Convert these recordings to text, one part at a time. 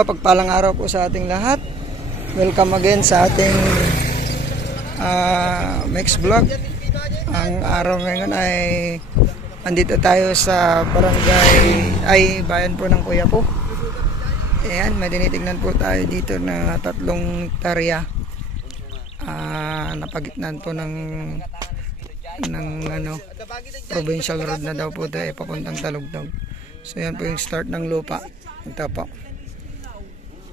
mapagpalang araw po sa ating lahat. Welcome again sa ating Max Vlog. Ang araw ngayon ay andito tayo sa barangay, bayan po ng Kuyapo. Ayan, may tinitignan po tayo dito na 3 hektarya. Napagitnan po ng provincial road na daw po tayo papuntang Talugtog. So yan po yung start ng lupa. Ito po.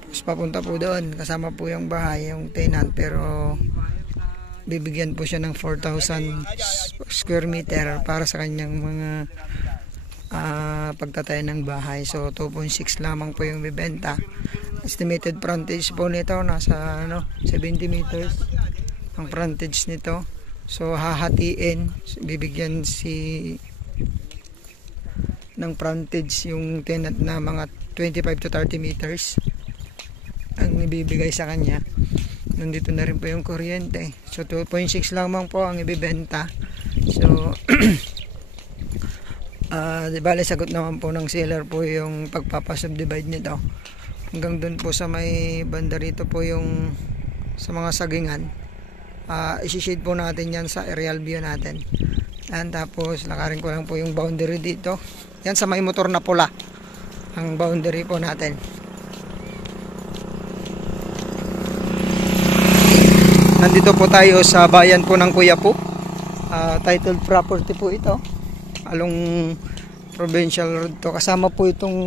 Tapos papunta po doon, kasama po yung bahay, yung tenant, pero bibigyan po siya ng 4,000 square meter para sa kanyang mga pagtatayo ng bahay. So 2.6 lamang po yung bibenta. Estimated frontage po nito nasa 70 meters ang frontage nito. So hahatiin, bibigyan ng frontage yung tenant na mga 25 to 30 meters ang ibibigay sa kanya. Nandito na rin po yung kuryente. So 2.6 lamang po ang ibibenta. So di bale sagot naman po ng seller po yung pagpapasubdivide nito. Hanggang doon po sa may banda rito po yung sa mga sagingan. Isi-shade po natin yan sa aerial view natin. And tapos lakarin ko lang po yung boundary dito. Yan sa may motor na pula ang boundary po natin. Nandito po tayo sa bayan po ng Kuyapo. Titled property po ito. Along provincial road to. Kasama po itong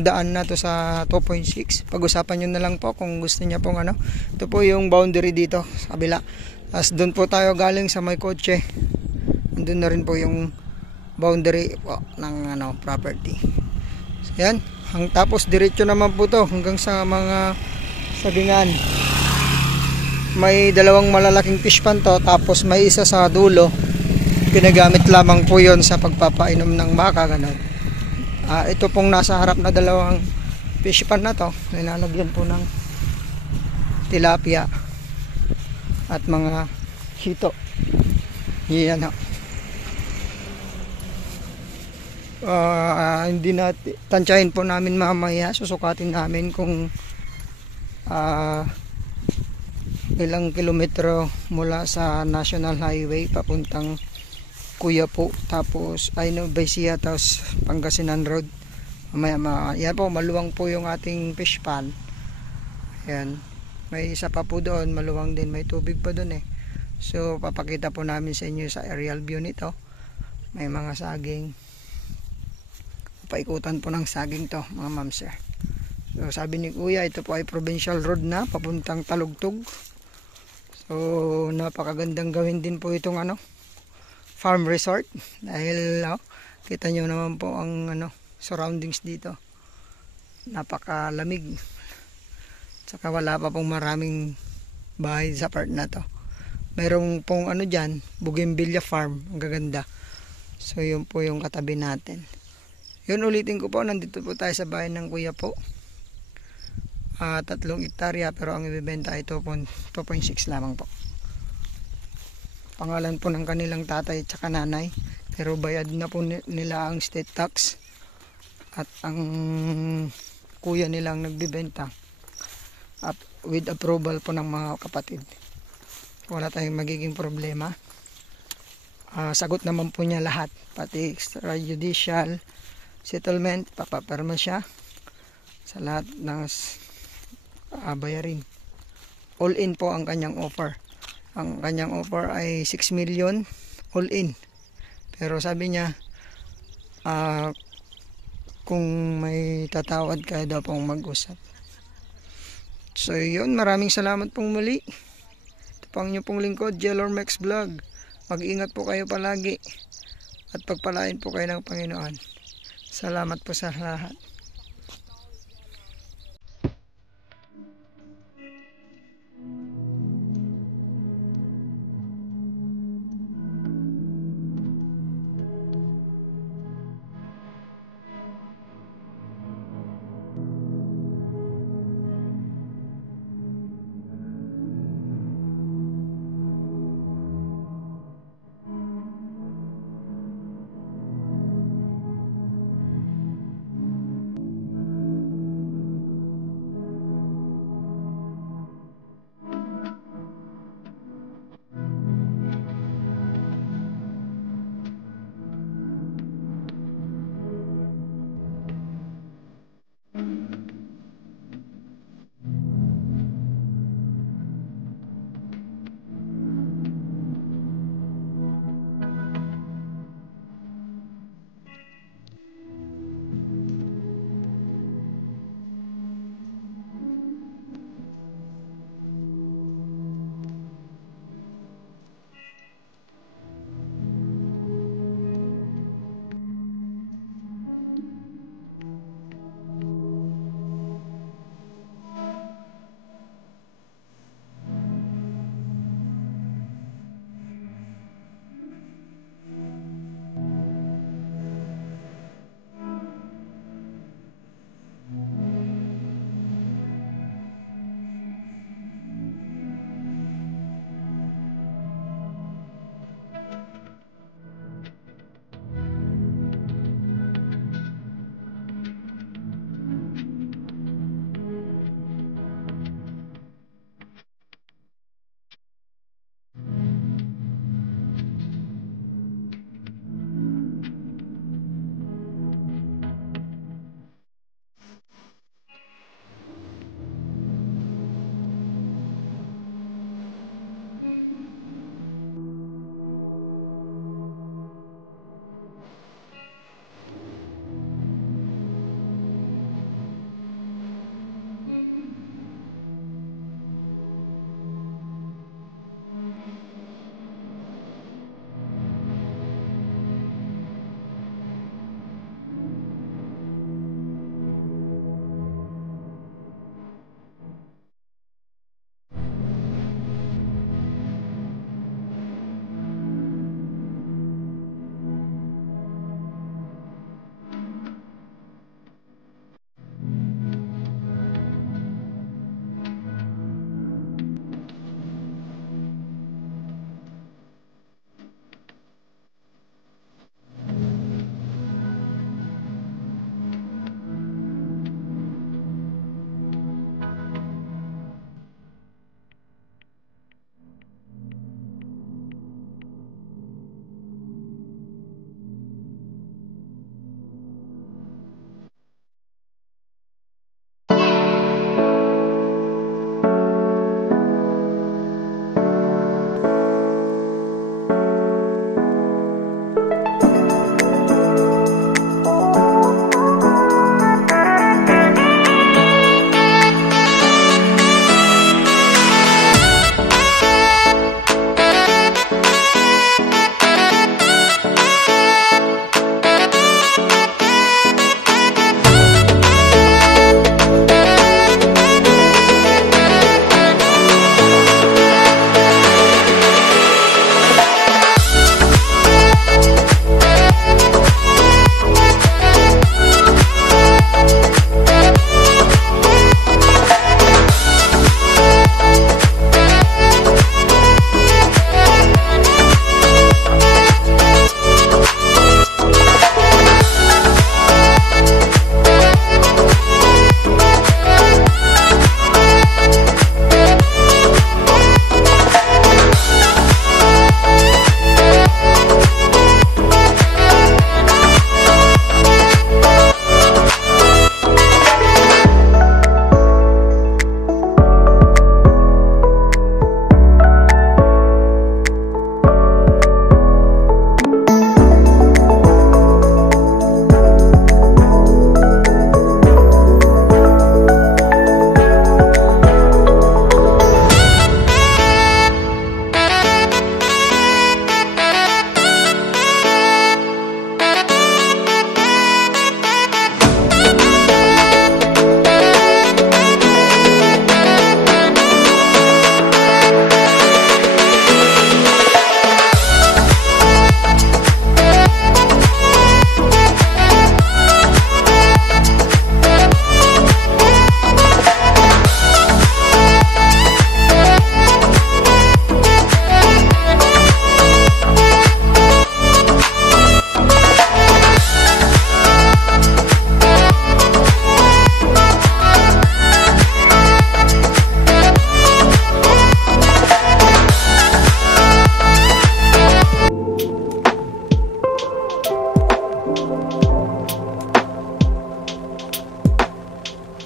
daan na to sa 2.6. Pag-usapan nyo na lang po kung gusto niya pong Ito po yung boundary dito sa kabila. Tapos doon po tayo galing sa may kotse. Doon na rin po yung boundary po ng property. So yan. Tapos diretso naman po to hanggang sa mga sagingan. May 2 malalaking fish pan to, tapos may isa sa dulo. Ginagamit lamang po yon sa pagpapainom ng baka, ganun. Ito pong nasa harap na 2 fish pan na to, nilalagyan po ng tilapia at mga hito. Yan o. Hindi natin tansyahin po namin mamaya, susukatin namin kung ilang kilometro mula sa National Highway papuntang Kuyapo, tapos Baysia, tapos Pangasinan Road. Yan po, maluwang po yung ating fish pan. Yan. May isa pa po doon, maluwang din, may tubig pa doon eh. So papakita po namin sa inyo sa aerial view nito. May mga saging. Paikutan po ng saging to, mga ma'am sir. So sabi ni Kuya, ito po ay provincial road na papuntang Talugtog. So napakagandang gawin din po itong farm resort, dahil kita nyo naman po ang surroundings dito. Napakalamig. Saka wala pa pong maraming bahay sa part na to. Mayroong pong dyan, bougainvillea farm, ang gaganda. So yun po yung katabi natin. Yun, ulitin ko po, nandito po tayo sa bayan ng Kuyapo. 3 hektarya, pero ang ibibenta ay 2.6 lamang po. Pangalan po ng kanilang tatay at saka nanay, pero bayad na po nila ang state tax at ang kuya nilang nagbibenta at with approval po ng mga kapatid. Wala tayong magiging problema. Sagot naman po niya lahat, pati extrajudicial settlement, papaperma siya sa lahat ng bayarin. All in po ang kanyang offer. Ang kanyang offer ay 6 million all in. Pero sabi niya, kung may tatawad kayo daw pong mag-usap. So yun, maraming salamat pong muli. Ito po ang inyong pong lingkod, Jelor Max Vlog. Mag-ingat po kayo palagi at pagpalain po kayo ng Panginoon. Salamat po sa lahat.